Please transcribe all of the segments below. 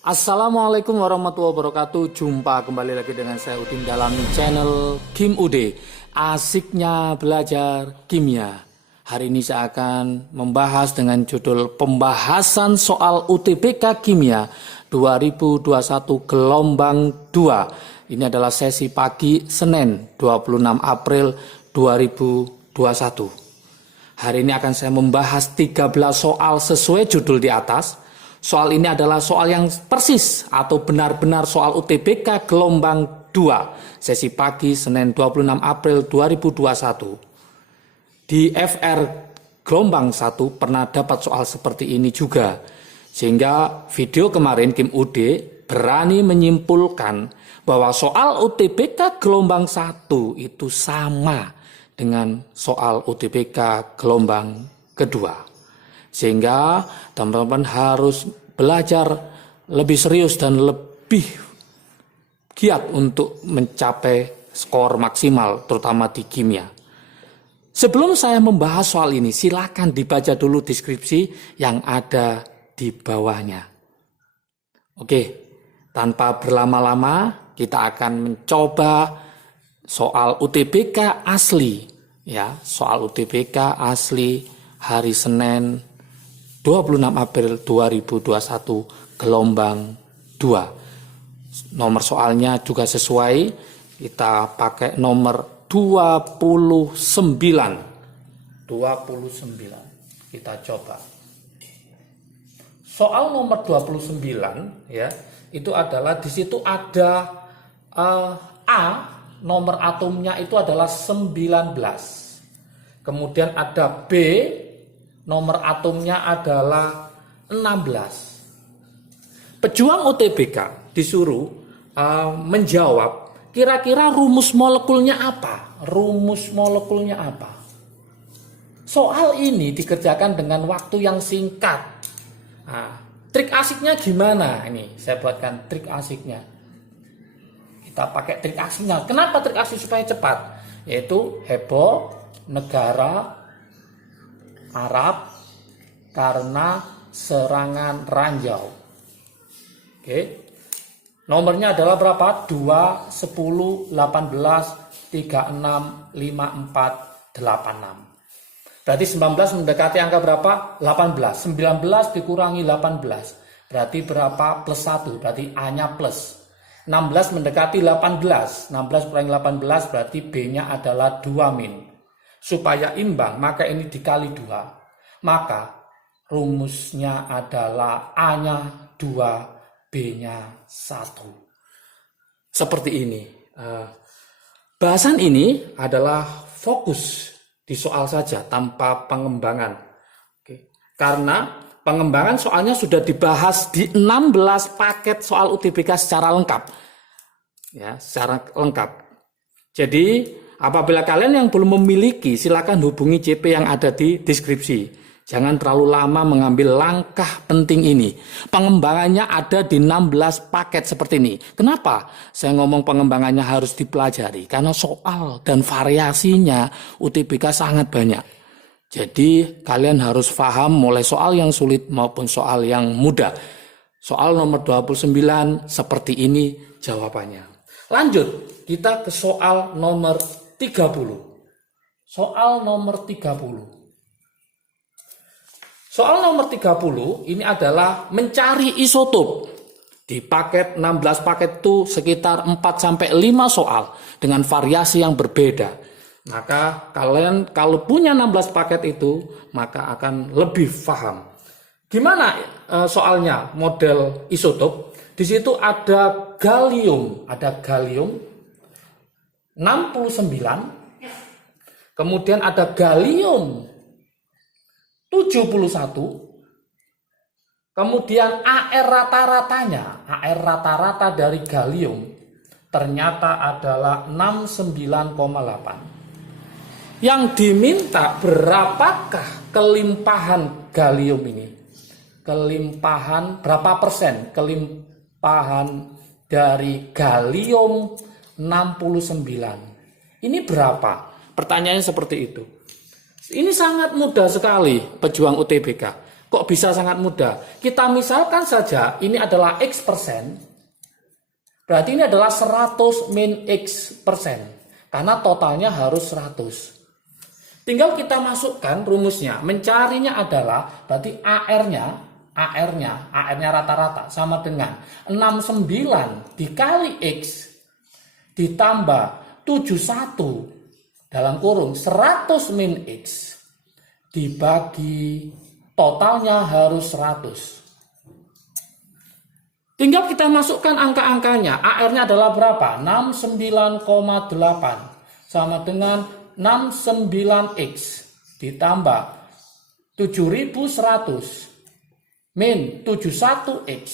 Assalamualaikum warahmatullahi wabarakatuh. Jumpa kembali lagi dengan saya Udin dalam channel Kim UD. Asiknya belajar kimia. Hari ini saya akan membahas dengan judul pembahasan soal UTBK Kimia 2021 gelombang 2. Ini adalah sesi pagi Senin 26 April 2021. Hari ini akan saya membahas 13 soal sesuai judul di atas. Soal ini adalah soal yang persis atau benar-benar soal UTBK gelombang 2, sesi pagi Senin 26 April 2021. Di FR gelombang 1 pernah dapat soal seperti ini juga. Sehingga video kemarin Kim UD berani menyimpulkan bahwa soal UTBK gelombang 1 itu sama dengan soal UTBK gelombang kedua. Sehingga teman-teman harus belajar lebih serius dan lebih giat untuk mencapai skor maksimal terutama di kimia. Sebelum saya membahas soal ini, silakan dibaca dulu deskripsi yang ada di bawahnya. Oke, tanpa berlama-lama kita akan mencoba soal UTBK asli, ya, soal UTBK asli hari Senin 26 April 2021 gelombang 2. Nomor soalnya juga sesuai, kita pakai nomor 29. Kita coba. Soal nomor 29 ya, itu adalah di situ ada A, nomor atomnya itu adalah 19. Kemudian ada B, nomor atomnya adalah 16. Pejuang UTBK disuruh menjawab kira-kira rumus molekulnya apa? Rumus molekulnya apa? Soal ini dikerjakan dengan waktu yang singkat. Nah, trik asiknya gimana? Ini saya buatkan trik asiknya. Kita pakai trik asiknya. Kenapa trik asik supaya cepat? Yaitu heboh negara Arab karena serangan ranjau. Oke. Nomornya adalah berapa? 2, 10, 18, 36, 54, 86. Berarti 19 mendekati angka berapa? 18. 19 dikurangi 18. Berarti berapa? Plus 1. Berarti A-nya plus. 16 mendekati 18. 16 kurangi 18 berarti B-nya adalah 2 min. Supaya imbang, maka ini dikali 2. Maka rumusnya adalah A-nya 2, B-nya 1. Seperti ini. Bahasan ini adalah fokus di soal saja tanpa pengembangan. Oke. Karena pengembangan soalnya sudah dibahas di 16 paket soal UTBK secara lengkap. Ya, secara lengkap. Jadi apabila kalian yang belum memiliki, silakan hubungi CP yang ada di deskripsi. Jangan terlalu lama mengambil langkah penting ini. Pengembangannya ada di 16 paket seperti ini. Kenapa saya ngomong pengembangannya harus dipelajari? Karena soal dan variasinya UTBK sangat banyak. Jadi kalian harus paham mulai soal yang sulit maupun soal yang mudah. Soal nomor 29 seperti ini jawabannya. Lanjut, kita ke soal nomor 30. Soal nomor 30. Soal nomor 30 ini adalah mencari isotop. Di paket 16 paket itu sekitar 4-5 soal dengan variasi yang berbeda. Maka kalian kalau punya 16 paket itu maka akan lebih paham. Gimana soalnya model isotop? Di situ ada gallium 69, kemudian ada gallium 71, kemudian AR rata-ratanya dari gallium ternyata adalah 69,8. Yang diminta berapakah kelimpahan gallium ini? Kelimpahan berapa persen? Kelimpahan dari gallium 69. Ini berapa? Pertanyaannya seperti itu. Ini sangat mudah sekali pejuang UTBK. Kok bisa sangat mudah? Kita misalkan saja ini adalah X persen, berarti ini adalah 100 min X persen, karena totalnya harus 100. Tinggal kita masukkan rumusnya, mencarinya adalah berarti AR-nya rata-rata sama dengan 69 dikali X ditambah 71 dalam kurung 100 min X dibagi totalnya harus 100. Tinggal kita masukkan angka-angkanya. AR-nya adalah berapa? 69,8 sama dengan 69X ditambah 7100 min 71X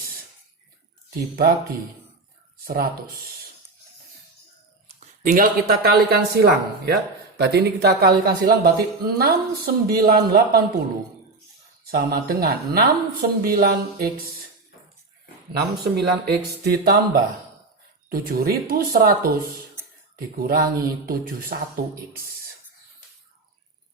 dibagi 100. Tinggal kita kalikan silang ya. Berarti ini kita kalikan silang berarti 6980 sama dengan 69X ditambah 7100 dikurangi 71X.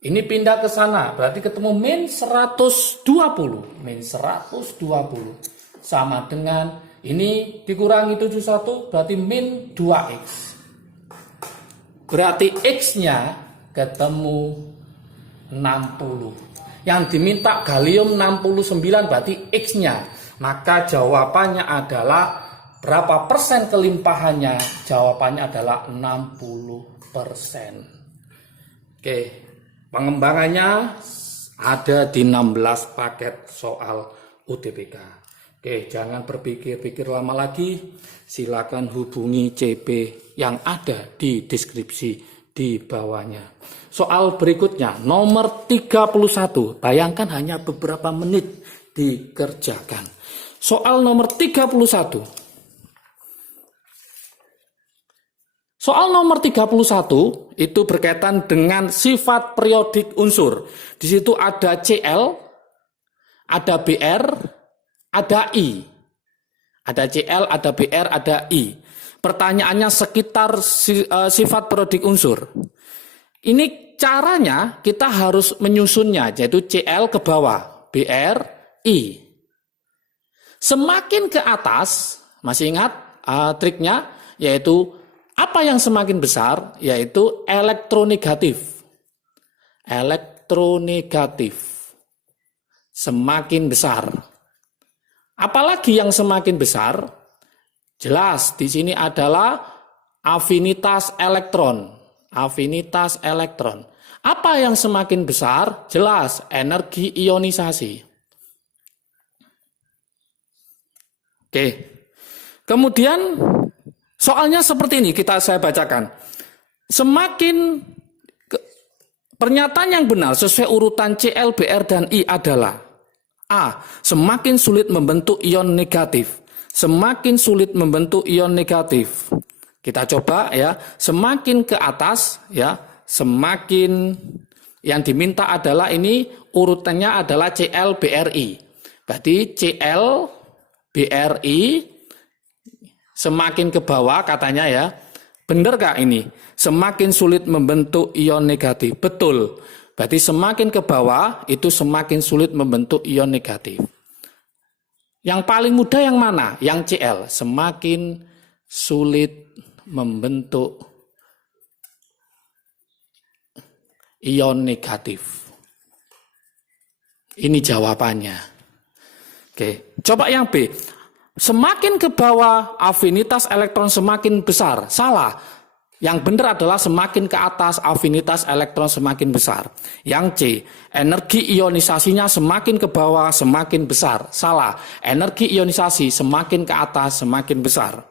Ini pindah ke sana, berarti ketemu min 120. Min 120 sama dengan ini dikurangi 71 berarti min 2X. Berarti X-nya ketemu 60. Yang diminta gallium 69 berarti X-nya. Maka jawabannya adalah berapa persen kelimpahannya? Jawabannya adalah 60%. Oke, pengembangannya ada di 16 paket soal UTBK. Oke, jangan berpikir-pikir lama lagi. Silakan hubungi CP yang ada di deskripsi di bawahnya. Soal berikutnya, nomor 31. Bayangkan hanya beberapa menit dikerjakan. Soal nomor 31. Soal nomor 31 itu berkaitan dengan sifat periodik unsur. Di situ ada Cl, ada Br, ada I. Ada Cl, ada Br, ada I. Pertanyaannya sekitar sifat periodik unsur. Ini caranya kita harus menyusunnya, yaitu Cl ke bawah, Br, I. Semakin ke atas, masih ingat triknya, yaitu apa yang semakin besar? Yaitu elektronegatif. Elektronegatif. Semakin besar. Apalagi yang semakin besar? Jelas di sini adalah afinitas elektron. Afinitas elektron. Apa yang semakin besar? Jelas energi ionisasi. Oke. Kemudian soalnya seperti ini saya bacakan. Pernyataan yang benar sesuai urutan Cl, Br, dan I adalah A. Semakin sulit membentuk ion negatif. Semakin sulit membentuk ion negatif. Kita coba ya. Semakin ke atas ya, semakin yang diminta adalah ini urutannya adalah Cl, Bri. Berarti Cl, Bri semakin ke bawah katanya ya. Benar gak ini? Semakin sulit membentuk ion negatif. Betul. Berarti semakin ke bawah itu semakin sulit membentuk ion negatif. Yang paling mudah yang mana? Yang Cl. Semakin sulit membentuk ion negatif. Ini jawabannya. Oke, coba yang B. Semakin ke bawah afinitas elektron semakin besar. Salah. Yang benar adalah semakin ke atas afinitas elektron semakin besar. Yang C. Energi ionisasinya semakin ke bawah semakin besar. Salah. Energi ionisasi semakin ke atas semakin besar.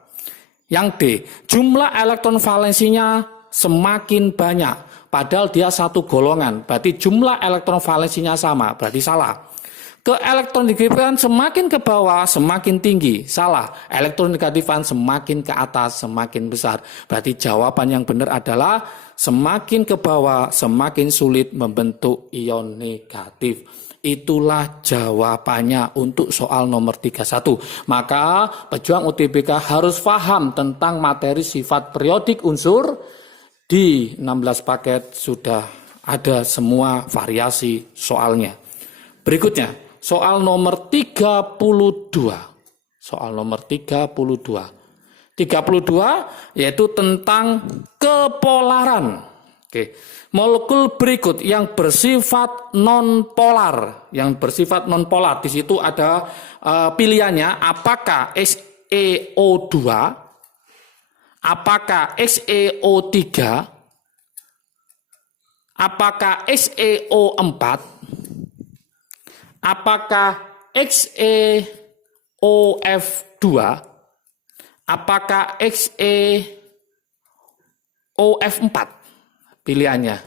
Yang D. Jumlah elektron valensinya semakin banyak. Padahal dia satu golongan. Berarti jumlah elektron valensinya sama. Berarti salah. Ke elektron negatifan semakin ke bawah semakin tinggi. Salah. Elektron negatifan semakin ke atas semakin besar. Berarti jawaban yang benar adalah semakin ke bawah semakin sulit membentuk ion negatif. Itulah jawabannya untuk soal nomor 31. Maka pejuang UTBK harus paham tentang materi sifat periodik unsur. Di 16 paket sudah ada semua variasi soalnya. Berikutnya, soal nomor 32. Soal nomor 32. 32 yaitu tentang kepolaran. Oke. Molekul berikut yang bersifat non-polar. Yang bersifat non-polar. Di situ ada pilihannya apakah SeO2, apakah SeO3, apakah SeO4, apakah XeOF2, apakah XeOF4. Pilihannya.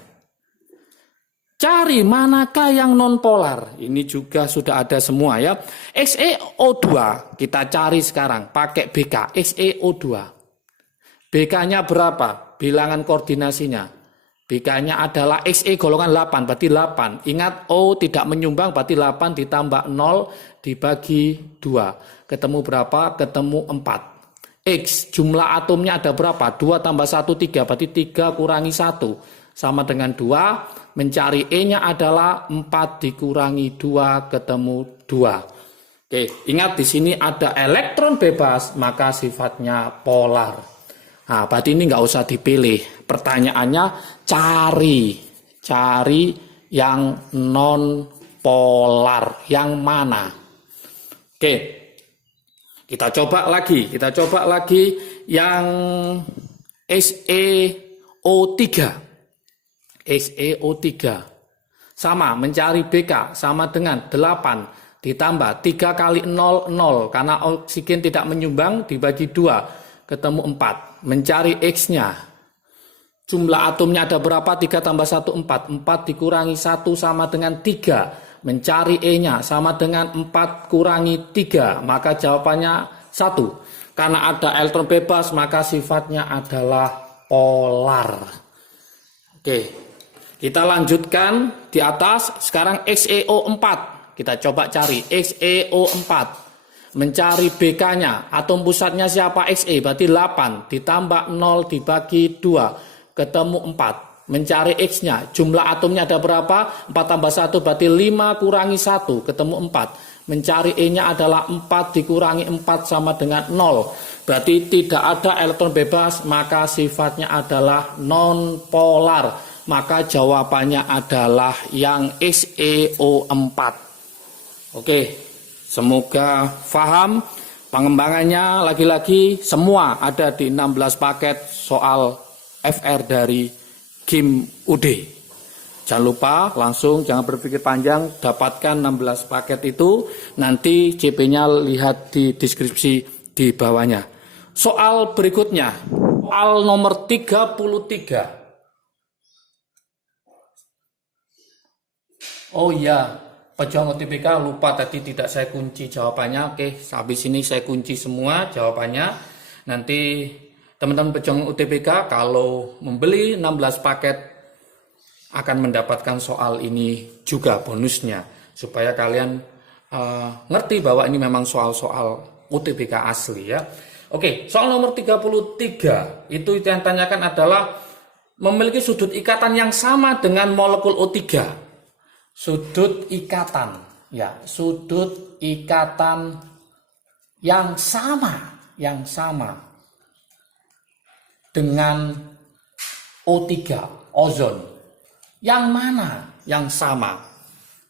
Cari manakah yang non-polar. Ini juga sudah ada semua ya. XeO2 kita cari sekarang pakai BK. XeO2. BK-nya berapa? Bilangan koordinasinya. BK-nya adalah Xe golongan 8, berarti 8. Ingat O tidak menyumbang, berarti 8 ditambah 0 dibagi 2. Ketemu berapa? Ketemu 4. X, jumlah atomnya ada berapa? 2 tambah 1, 3, berarti 3 kurangi 1. Sama dengan 2, mencari E-nya adalah 4 dikurangi 2, ketemu 2. Oke, ingat di sini ada elektron bebas, maka sifatnya polar. Nah, berarti ini nggak usah dipilih. Pertanyaannya cari yang non polar, yang mana? Oke, kita coba lagi yang SeO3. SeO3 sama, mencari BK sama dengan 8 ditambah 3 kali 0, 0 karena oksigen tidak menyumbang dibagi 2 ketemu 4. Mencari X-nya. Jumlah atomnya ada berapa? 3 tambah 1, 4. 4 dikurangi 1 sama dengan 3. Mencari E-nya sama dengan 4 kurangi 3. Maka jawabannya 1. Karena ada elektron bebas, maka sifatnya adalah polar. Oke. Kita lanjutkan di atas. Sekarang XeO4. Kita coba cari XeO4. Mencari BK-nya, atom pusatnya siapa? Xe, berarti 8, ditambah 0 dibagi 2, ketemu 4. Mencari X-nya, jumlah atomnya ada berapa? 4 tambah 1 berarti 5 kurangi 1, ketemu 4. Mencari E-nya adalah 4 dikurangi 4 sama dengan 0. Berarti tidak ada elektron bebas, maka sifatnya adalah non-polar. Maka jawabannya adalah yang XeO4. Oke. Semoga paham. Pengembangannya lagi-lagi semua ada di 16 paket soal FR dari Kim UD. Jangan lupa langsung, jangan berpikir panjang, dapatkan 16 paket itu. Nanti CP-nya lihat di deskripsi di bawahnya. Soal berikutnya, soal nomor 33. Oh iya. Pejuang UTBK lupa tadi tidak saya kunci jawabannya. Oke, habis ini saya kunci semua jawabannya. Nanti teman-teman pejuang UTBK kalau membeli 16 paket akan mendapatkan soal ini juga bonusnya. Supaya kalian ngerti bahwa ini memang soal-soal UTBK asli ya. Oke, soal nomor 33 itu yang tanyakan adalah memiliki sudut ikatan yang sama dengan molekul O3. Sudut ikatan, ya, sudut ikatan yang sama dengan O3, ozon. Yang mana yang sama?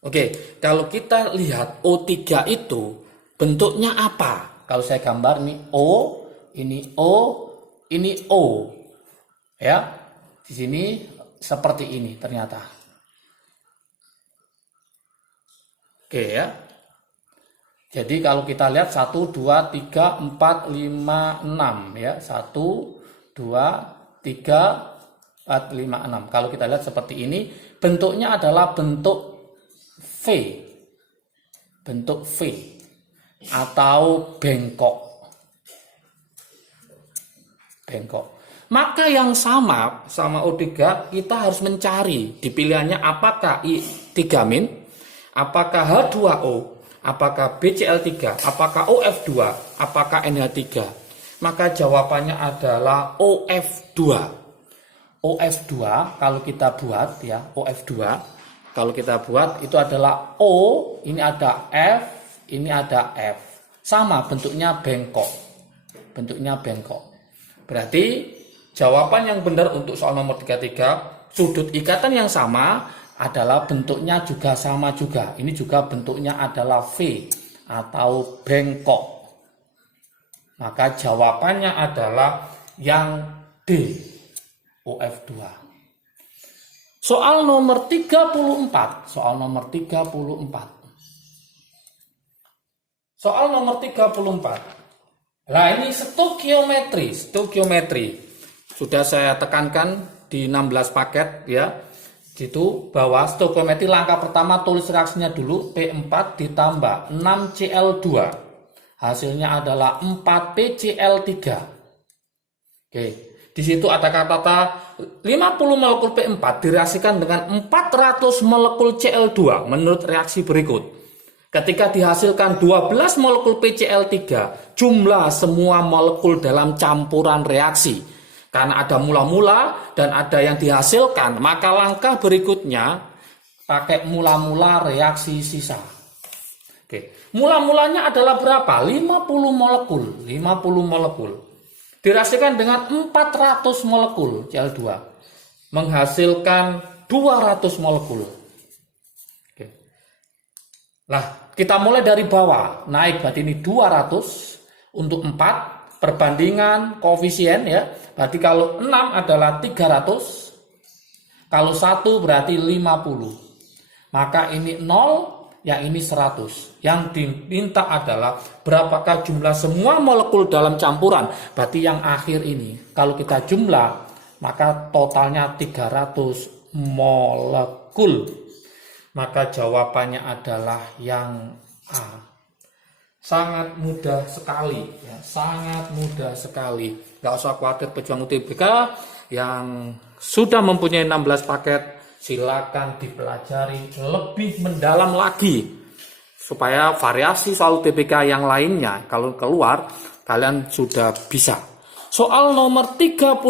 Oke, kalau kita lihat O3 itu bentuknya apa? Kalau saya gambar nih O, ini O, ini O. Ya, di sini seperti ini ternyata. Oke ya. Jadi kalau kita lihat 1, 2, 3, 4, 5, 6 ya. 1, 2, 3, 4, 5, 6. Kalau kita lihat seperti ini, bentuknya adalah bentuk V. Bentuk V atau bengkok. Bengkok. Maka yang sama O3 kita harus mencari di pilihannya apakah I3-, apakah H2O, apakah BCl3, apakah OF2, apakah NH3. Maka jawabannya adalah OF2. OF2 kalau kita buat ya, OF2 Kalau kita buat itu adalah O, ini ada F, ini ada F. Sama bentuknya bengkok. Bentuknya bengkok. Berarti jawaban yang benar untuk soal nomor 33, sudut ikatan yang sama adalah bentuknya juga sama juga. Ini juga bentuknya adalah V atau bengkok. Maka jawabannya adalah yang D, OF2. Soal nomor 34. Soal nomor 34. Soal nomor 34. Nah, ini stokiometri. Sudah saya tekankan di 16 paket ya. Gitu bahwa stokiometri langkah pertama tulis reaksinya dulu, P4 ditambah 6Cl2. Hasilnya adalah 4PCl3. Oke, di situ ada kata 50 molekul P4 direaksikan dengan 400 molekul Cl2 menurut reaksi berikut. Ketika dihasilkan 12 molekul PCl3, jumlah semua molekul dalam campuran reaksi. Karena ada mula-mula dan ada yang dihasilkan, maka langkah berikutnya pakai mula-mula reaksi sisa. Oke, mula-mulanya adalah berapa? 50 molekul. 50 molekul. Direaksikan dengan 400 molekul Cl2. Menghasilkan 200 molekul. Oke. Nah, kita mulai dari bawah, naik berarti ini 200 untuk 4, perbandingan koefisien ya. Berarti kalau 6 adalah 300, kalau 1 berarti 50. Maka ini 0, yang ini 100. Yang diminta adalah berapakah jumlah semua molekul dalam campuran. Berarti yang akhir ini, kalau kita jumlah, maka totalnya 300 molekul. Maka jawabannya adalah yang A. Sangat mudah sekali, ya, sangat mudah sekali. Gak usah khawatir pejuang UTBK yang sudah mempunyai 16 paket, silakan dipelajari lebih mendalam lagi supaya variasi soal UTBK yang lainnya kalau keluar kalian sudah bisa. Soal nomor 35,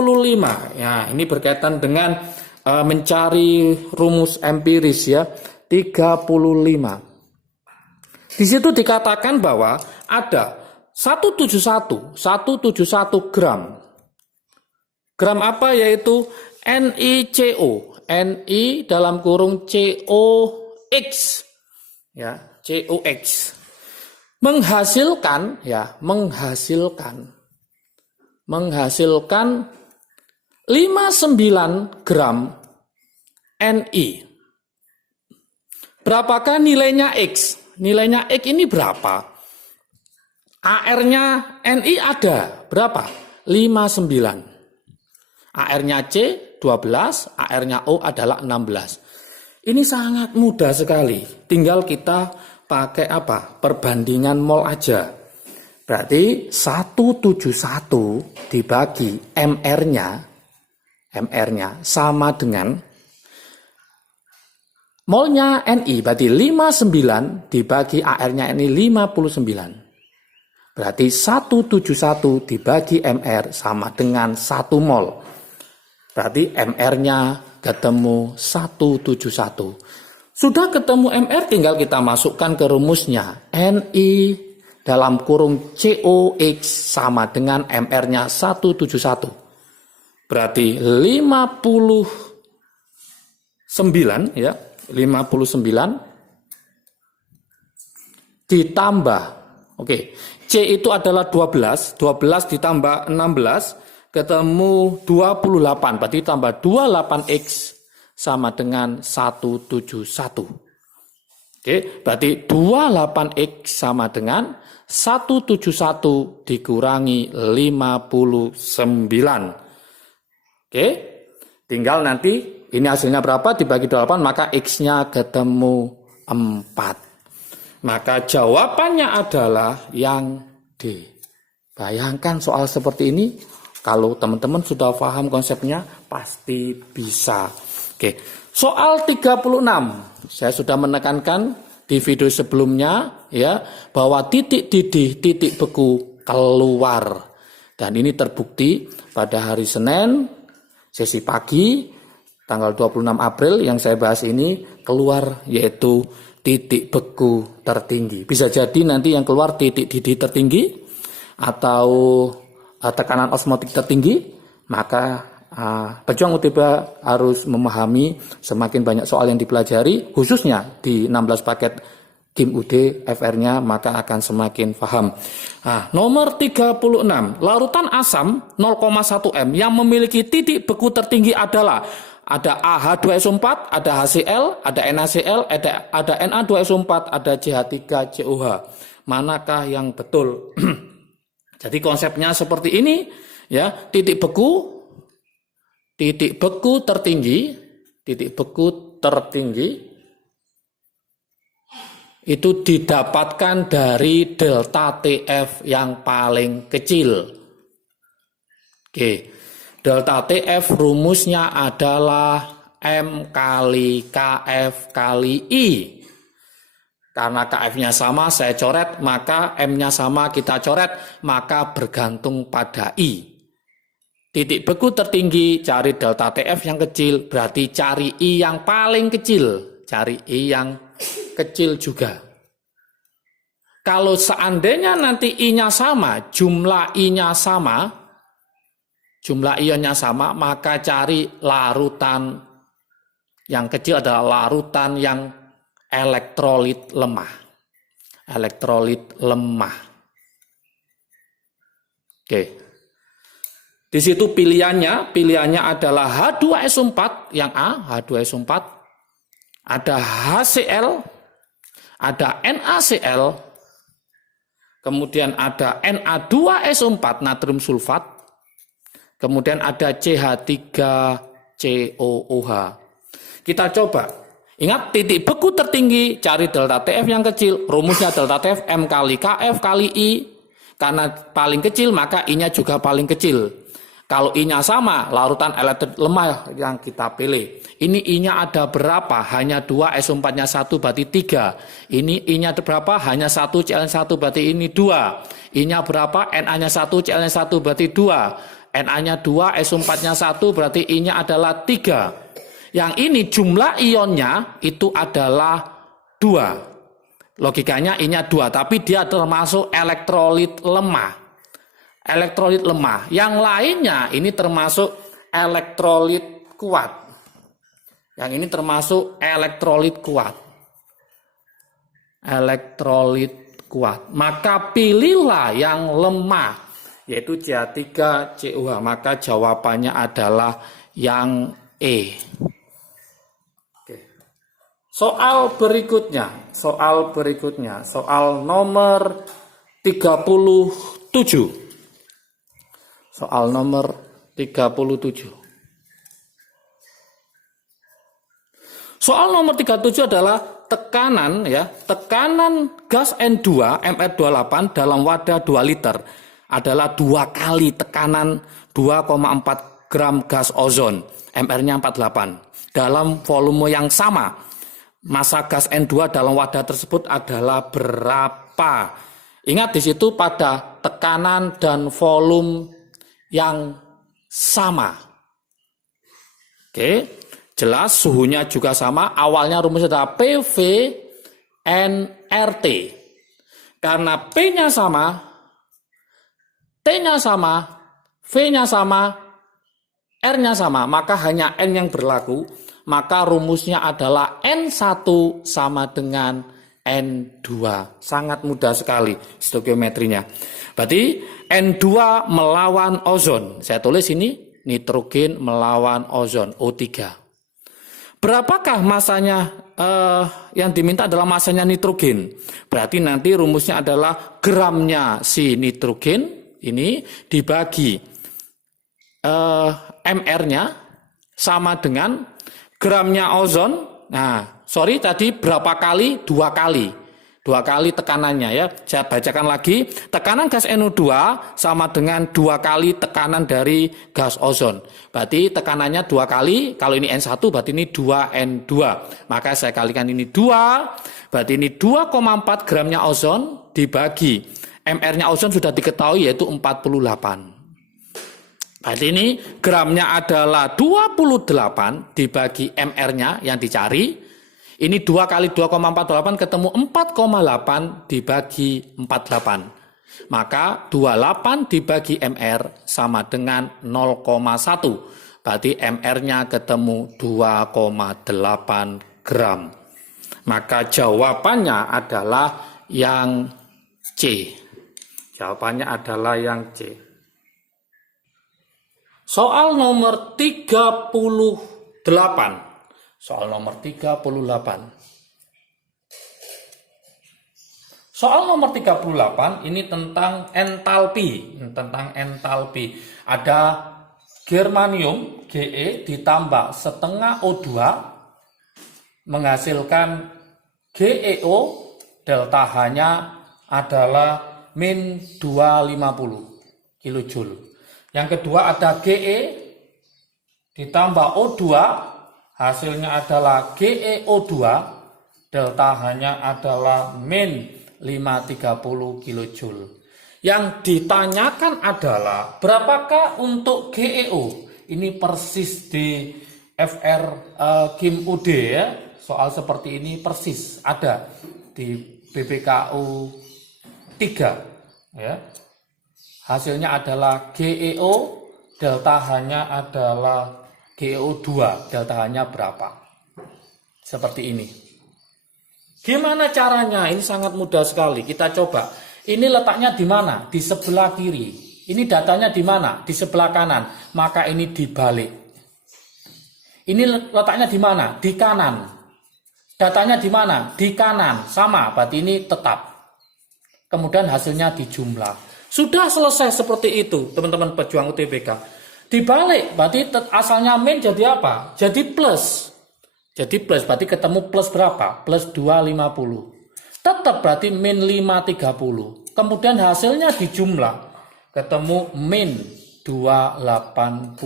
ya ini berkaitan dengan mencari rumus empiris ya. 35. Di situ dikatakan bahwa ada 171 gram. Gram apa? Yaitu NiCO. Ni dalam kurung COX. Ya, COX. Menghasilkan 59 gram Ni. Berapakah nilainya X? Nilainya X ini berapa? AR-nya Ni ada berapa? 59. AR-nya C 12, AR-nya O adalah 16. Ini sangat mudah sekali. Tinggal kita pakai apa? Perbandingan mol aja. Berarti 171 dibagi MR-nya sama dengan molnya Ni, berarti 59 dibagi AR-nya Ni 59. Berarti 171 dibagi MR sama dengan 1 mol. Berarti MR-nya ketemu 171. Sudah ketemu MR, tinggal kita masukkan ke rumusnya. Ni dalam kurung COX sama dengan MR-nya 171. Berarti 59 ya. 59 ditambah, oke, C itu adalah 12 ditambah 16 ketemu 28, berarti tambah 28X sama dengan 171. Oke, berarti 28X sama dengan 171 dikurangi 59. Oke, tinggal nanti ini hasilnya berapa dibagi 8, maka X-nya ketemu 4. Maka jawabannya adalah yang D. Bayangkan soal seperti ini, kalau teman-teman sudah paham konsepnya, pasti bisa. Oke, soal 36. Saya sudah menekankan di video sebelumnya ya bahwa titik didih, titik beku keluar. Dan ini terbukti pada hari Senin, sesi pagi, tanggal 26 April yang saya bahas ini keluar yaitu titik beku tertinggi. Bisa jadi nanti yang keluar titik didih tertinggi atau tekanan osmotik tertinggi. Maka pejuang UTB harus memahami semakin banyak soal yang dipelajari, khususnya di 16 paket Kim UD FR-nya, maka akan semakin paham. Nomor 36, larutan asam 0,1 M yang memiliki titik beku tertinggi adalah ada AH2SO4, ada HCl, ada NaCl, ada Na2SO4, ada CH3COH. Manakah yang betul? Jadi konsepnya seperti ini, ya, titik beku tertinggi itu didapatkan dari delta TF yang paling kecil. Oke, delta TF rumusnya adalah M kali KF kali I. Karena KF-nya sama saya coret, maka M-nya sama kita coret, maka bergantung pada I. Titik beku tertinggi, cari delta TF yang kecil, berarti cari I yang paling kecil. Cari I yang kecil juga. Kalau seandainya nanti I-nya sama, jumlah I-nya sama, jumlah ionnya sama, maka cari larutan yang kecil adalah larutan yang elektrolit lemah. Elektrolit lemah. Oke. Di situ pilihannya adalah H2SO4 yang A, H2SO4, ada HCl, ada NaCl, kemudian ada Na2SO4 natrium sulfat, kemudian ada CH3COOH. Kita coba. Ingat titik beku tertinggi, cari delta TF yang kecil, rumusnya delta TF M kali KF kali I, karena paling kecil maka I-nya juga paling kecil. Kalau I-nya sama, larutan elektrolit lemah yang kita pilih. Ini I-nya ada berapa? Hanya 2, SO4-nya 1, berarti 3. Ini I-nya berapa? Hanya 1, Cl1, berarti ini 2. I-nya berapa? Na-nya 1, Cl-nya 1, berarti 2. Na-nya 2, SO4-nya 1, berarti I-nya adalah 3. Yang ini jumlah ionnya itu adalah 2. Logikanya I-nya 2, tapi dia termasuk elektrolit lemah. Elektrolit lemah. Yang lainnya ini termasuk elektrolit kuat. Yang ini termasuk elektrolit kuat. Elektrolit kuat. Maka pilihlah yang lemah, yaitu CH3COH. Maka jawabannya adalah yang E. Oke. Soal berikutnya, soal nomor 37. Soal nomor 37. Soal nomor 37 adalah tekanan gas N2 MR28 dalam wadah 2 liter adalah 2 kali tekanan 2,4 gram gas ozon MR-nya 48 dalam volume yang sama. Massa gas N2 dalam wadah tersebut adalah berapa? Ingat di situ pada tekanan dan volume yang sama. Oke, jelas suhunya juga sama. Awalnya rumusnya adalah PV nRT. Karena P-nya sama, T-nya sama, V-nya sama, R-nya sama, maka hanya N yang berlaku. Maka rumusnya adalah N1 sama dengan N2. Sangat mudah sekali stoikiometrinya. Berarti N2 melawan ozon. Saya tulis ini nitrogen melawan ozon O3. Berapakah masanya yang diminta adalah masanya nitrogen. Berarti nanti rumusnya adalah gramnya si nitrogen ini dibagi MR-nya sama dengan gramnya ozon. Nah, sorry tadi berapa kali? 2 kali. 2 kali tekanannya ya. Saya bacakan lagi. Tekanan gas NO2 sama dengan 2 kali tekanan dari gas ozon. Berarti tekanannya 2 kali. Kalau ini N1 berarti ini 2N2. Maka saya kalikan ini 2. Berarti ini 2,4 gramnya ozon dibagi. MR-nya ozon sudah diketahui yaitu 48. Berarti ini gramnya adalah 28 dibagi MR-nya yang dicari. Ini 2 kali 2,48 ketemu 4,8 dibagi 48. Maka 28 dibagi MR sama dengan 0,1. Berarti MR-nya ketemu 2,8 gram. Maka jawabannya adalah yang C. Jawabannya adalah yang C. Soal nomor 38. Soal nomor 38. Soal nomor 38 ini tentang entalpi. Ada germanium Ge ditambah setengah O2 menghasilkan GeO, delta H-nya adalah min 250 kJ. Yang kedua ada Ge ditambah O2, hasilnya adalah GeO2, delta H-nya adalah min 530 kJ. Yang ditanyakan adalah berapakah untuk GeO? Ini persis di FR Kim UD ya. Soal seperti ini persis ada di BPKU 3 ya. Hasilnya adalah GeO, delta H-nya adalah GeO2, delta H-nya berapa? Seperti ini. Gimana caranya? Ini sangat mudah sekali. Kita coba. Ini letaknya di mana? Di sebelah kiri. Ini datanya di mana? Di sebelah kanan. Maka ini dibalik. Ini letaknya di mana? Di kanan. Datanya di mana? Di kanan. Sama, berarti ini tetap. Kemudian hasilnya dijumlah. Sudah selesai seperti itu, teman-teman pejuang UTBK. Dibalik, berarti asalnya min jadi apa? Jadi plus. Jadi plus, berarti ketemu plus berapa? Plus 250. Tetap berarti min 530. Kemudian hasilnya dijumlah. Ketemu min 280.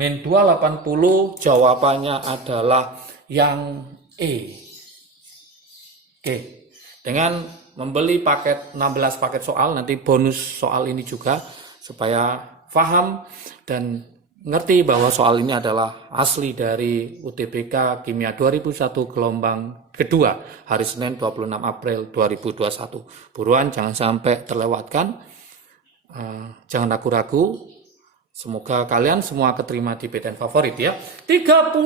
Min 280 jawabannya adalah yang E. Oke. Dengan membeli paket 16 paket soal, nanti bonus soal ini juga supaya paham dan ngerti bahwa soal ini adalah asli dari UTBK Kimia 2001 gelombang kedua hari Senin 26 April 2021. Buruan jangan sampai terlewatkan, jangan ragu-ragu. Semoga kalian semua keterima di PTN favorit ya. 39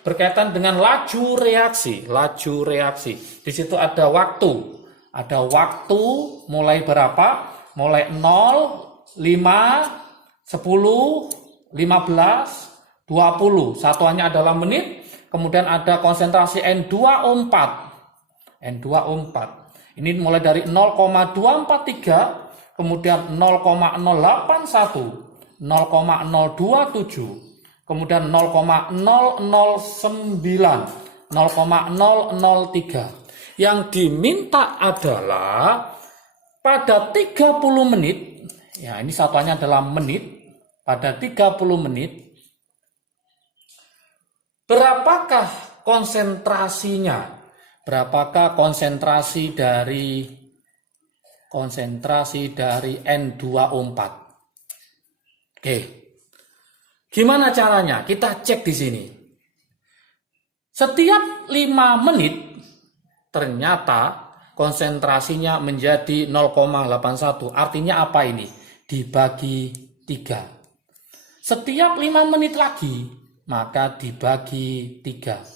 berkaitan dengan laju reaksi. Di situ ada waktu. Ada waktu mulai berapa? Mulai 0, 5, 10, 15, 20. Satuannya adalah menit. Kemudian ada konsentrasi N2O4. Ini mulai dari 0,243, kemudian 0,081, 0,027, kemudian 0,009, 0,003. Yang diminta adalah pada 30 menit, ya ini satuannya adalah menit, pada 30 menit, berapakah konsentrasinya? Berapakah konsentrasi dari N2O4? Oke. Gimana caranya? Kita cek di sini. Setiap 5 menit ternyata konsentrasinya menjadi 0,81. Artinya apa ini? Dibagi 3. Setiap 5 menit lagi, maka dibagi 3.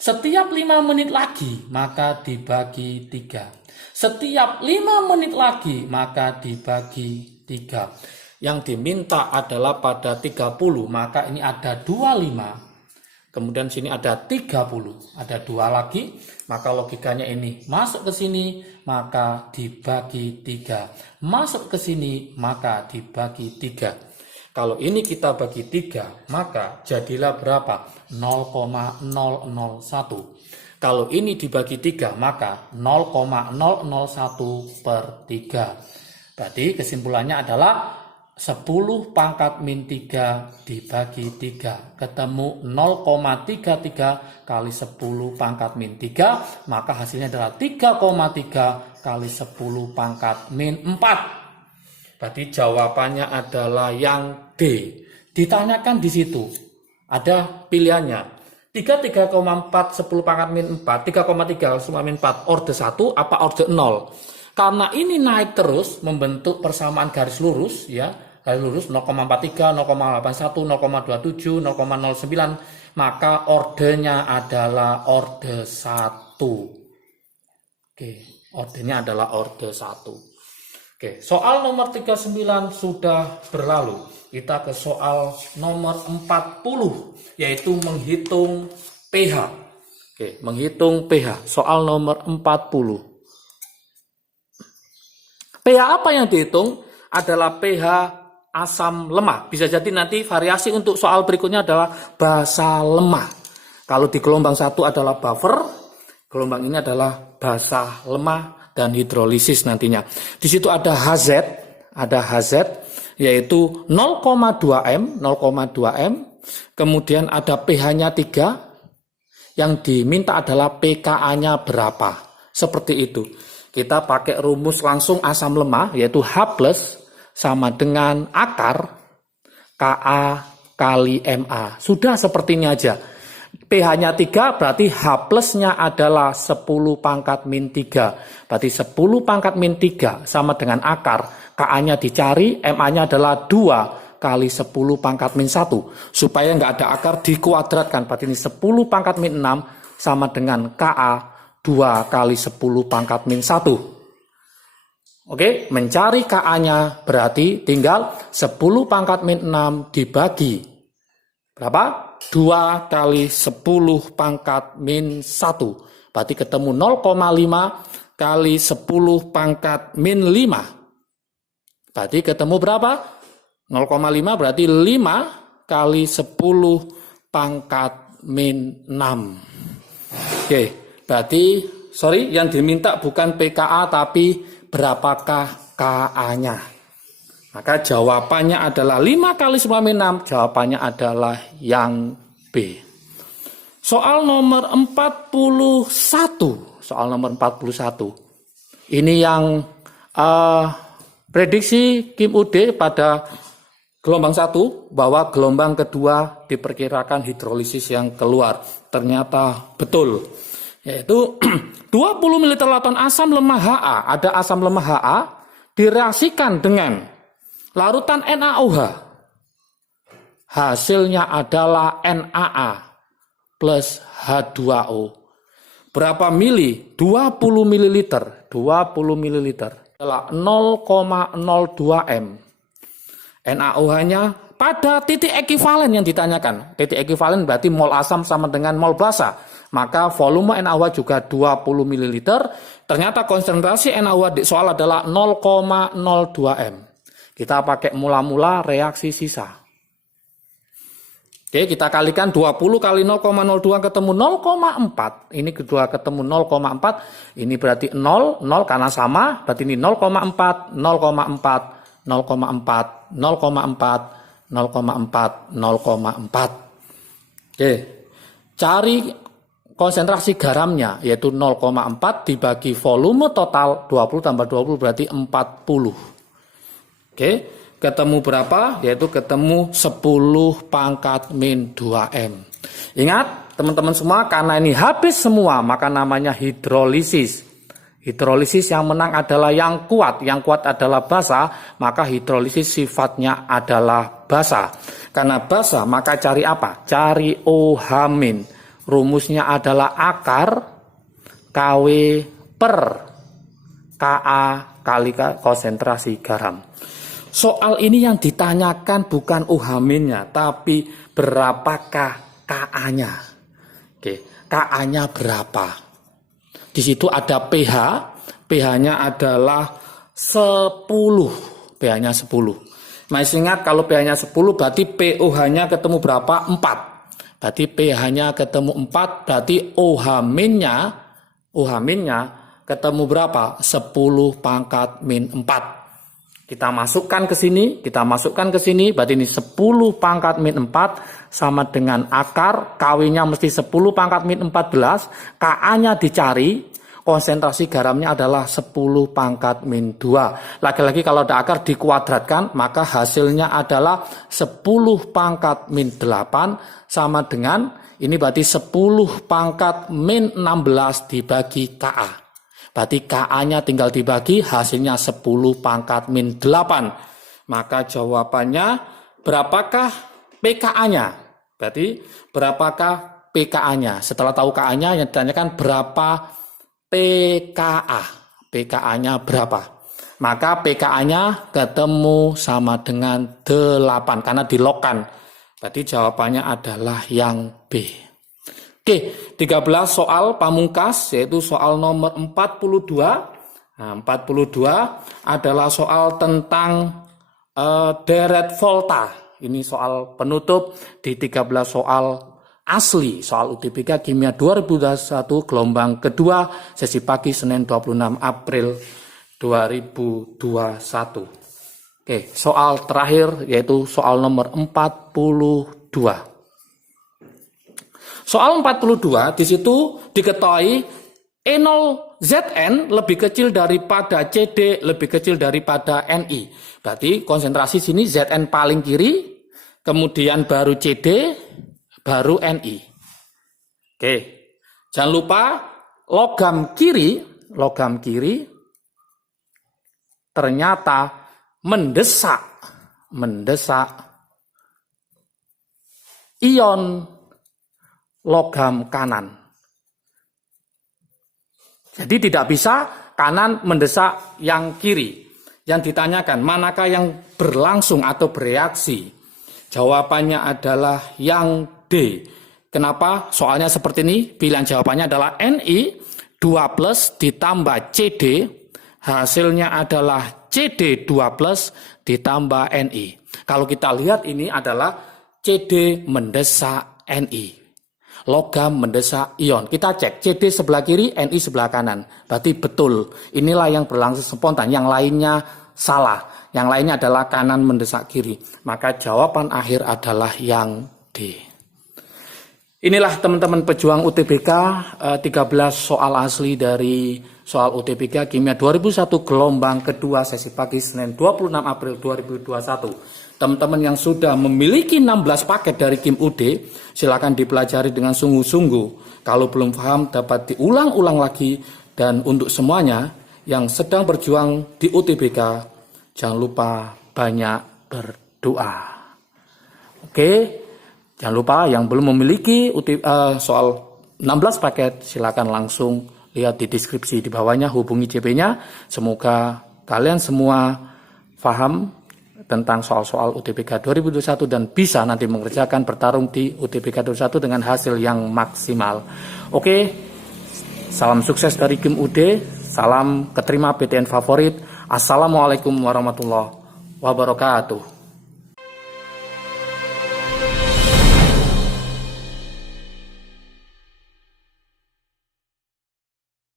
Setiap 5 menit lagi, maka dibagi 3. Setiap 5 menit lagi, maka dibagi 3. Yang diminta adalah pada 30, maka ini ada 25. Kemudian sini ada 30, ada 2 lagi, maka logikanya ini masuk ke sini, maka dibagi 3. Masuk ke sini, maka dibagi 3. Kalau ini kita bagi 3, maka jadilah berapa? 0,001. Kalau ini dibagi 3, maka 0,001 per 3. Berarti kesimpulannya adalah 10 pangkat min 3 dibagi 3. Ketemu 0,33 kali 10 pangkat min 3. Maka hasilnya adalah 3,3 kali 10 pangkat min 4. Berarti jawabannya adalah yang D. 3 Ditanyakan di situ. Ada pilihannya. 3, 3,4, 10 pangkat min 4, 3,3, 10 min 4, orde 1 apa orde 0. Karena ini naik terus membentuk persamaan garis lurus ya. Garis lurus 0,43, 0,81, 0,27, 0,09, maka ordenya adalah orde 1. Oke, ordenya adalah orde 1. Oke, soal nomor 39 sudah berlalu. Kita ke soal nomor 40, yaitu menghitung pH. Oke, menghitung pH. Soal nomor 40. pH apa yang dihitung? Adalah pH asam lemah. Bisa jadi nanti variasi untuk soal berikutnya adalah basa lemah. Kalau di gelombang 1 adalah buffer, gelombang ini adalah basa lemah dan hidrolisis nantinya. Di situ ada HZ, yaitu 0,2 M, kemudian ada pH-nya 3, yang diminta adalah pKa-nya berapa. Seperti itu. Kita pakai rumus langsung asam lemah, yaitu H+ sama dengan akar Ka kali Ma. Sudah seperti ini aja. pH-nya 3 berarti H+-nya adalah 10 pangkat min 3. Berarti 10 pangkat min 3 sama dengan akar. Ka-nya dicari, Ma-nya adalah 2 kali 10 pangkat min 1. Supaya nggak ada akar dikuadratkan. Berarti ini 10 pangkat min 6 sama dengan Ka 2 kali 10 pangkat min 1. Oke, mencari Ka-nya berarti tinggal 10 pangkat min 6 dibagi. Berapa? 2 kali 10 pangkat min 1. Berarti ketemu 0,5 kali 10 pangkat min 5. Berarti ketemu berapa? 0,5 berarti 5 kali 10 pangkat min 6. Oke, berarti yang diminta bukan pKa tapi berapakah Ka-nya. Maka jawabannya adalah 5 kali 10 min 6. Jawabannya adalah yang B. Soal nomor 41. Soal nomor 41. Ini yang prediksi Kim UD pada gelombang 1 bahwa gelombang kedua diperkirakan hidrolisis yang keluar. Ternyata betul. Yaitu 20 ml lautan asam lemah Ha. Ada asam lemah Ha direaksikan dengan larutan NaOH. Hasilnya adalah NaA plus H2O. Berapa mili? 20 ml. 20 ml adalah 0,02 M. NaOH-nya pada titik ekivalen yang ditanyakan. Titik ekivalen berarti mol asam sama dengan mol basa. Maka volume NaOH juga 20 ml. Ternyata konsentrasi NaOH di soal adalah 0,02 M. Kita pakai mula-mula reaksi sisa. Oke, kita kalikan 20 kali 0,02 ketemu 0,4. Ini kedua ketemu 0,4. Ini berarti 0 karena sama. Berarti ini 0,4, 0,4, 0,4, 0,4, 0,4, 0,4. Oke, cari konsentrasi garamnya, yaitu 0,4 dibagi volume total 20 tambah 20 berarti 40. Oke, ketemu berapa? Yaitu ketemu 10 pangkat min 2M. Ingat teman-teman semua, karena ini habis semua maka namanya hidrolisis. Hidrolisis yang menang adalah yang kuat. Yang kuat adalah basa, maka hidrolisis sifatnya adalah basa. Karena basa maka cari apa? Cari OH-. Rumusnya adalah akar KW per Ka kali konsentrasi garam. Soal ini yang ditanyakan bukan OH-nya, tapi berapakah Ka-nya. Oke, Ka-nya berapa? Di situ ada pH, pH-nya adalah 10. pH-nya 10. Masih ingat kalau pH-nya 10 berarti pOH-nya ketemu berapa? 4. Berarti pH-nya ketemu 4, berarti OH-nya ketemu berapa? 10 pangkat min 4. Kita masukkan ke sini, berarti ini 10 pangkat min 4 sama dengan akar, KW-nya mesti 10 pangkat min 14, Ka-nya dicari, konsentrasi garamnya adalah 10 pangkat min 2. Lagi-lagi kalau ada akar dikuadratkan, maka hasilnya adalah 10 pangkat min 8 sama dengan, ini berarti 10 pangkat min 16 dibagi Ka. Berarti Ka-nya tinggal dibagi, hasilnya 10 pangkat min 8. Maka jawabannya, berapakah PKA-nya? Berarti berapakah PKA-nya? Setelah tahu Ka-nya, yang ditanyakan berapa PKA. PKA-nya berapa? Maka PKA-nya ketemu sama dengan 8 karena dilogkan. Berarti jawabannya adalah yang B. Oke, 13 soal pamungkas yaitu soal nomor 42. Nah, 42 adalah soal tentang deret volta. Ini soal penutup di 13 soal asli soal UTBK Kimia 2021 gelombang kedua sesi pagi Senin 26 April 2021. Oke, soal terakhir yaitu soal nomor 42. Soal 42 di situ diketahui E0ZN lebih kecil daripada CD lebih kecil daripada NI. Berarti konsentrasi sini ZN paling kiri, kemudian baru CD, baru NI. Oke. Jangan lupa logam kiri ternyata mendesak ion logam kanan. Jadi tidak bisa kanan mendesak yang kiri. Yang ditanyakan manakah yang berlangsung atau bereaksi? Jawabannya adalah yang D. Kenapa? Soalnya seperti ini. Pilihan jawabannya adalah Ni 2 plus ditambah CD. Hasilnya adalah CD 2 plus ditambah Ni. Kalau kita lihat ini adalah CD mendesak Ni. Logam mendesak ion. Kita cek CD sebelah kiri, Ni sebelah kanan. Berarti betul. Inilah yang berlangsung spontan. Yang lainnya salah. Yang lainnya adalah kanan mendesak kiri. Maka jawaban akhir adalah yang D. Inilah teman-teman pejuang UTBK 13 soal asli dari soal UTBK Kimia 2001 gelombang kedua sesi pagi Senin 26 April 2021. Teman-teman yang sudah memiliki 16 paket dari Kim UD, silakan dipelajari dengan sungguh-sungguh. Kalau belum paham dapat diulang-ulang lagi. Dan untuk semuanya yang sedang berjuang di UTBK, jangan lupa banyak berdoa. Oke, jangan lupa yang belum memiliki soal 16 paket, silakan langsung lihat di deskripsi di bawahnya, hubungi CP-nya. Semoga kalian semua paham tentang soal-soal UTBK 2021 dan bisa nanti mengerjakan bertarung di UTBK 2021 dengan hasil yang maksimal. Oke, salam sukses dari Kim UD, salam keterima PTN favorit. Assalamualaikum warahmatullahi wabarakatuh.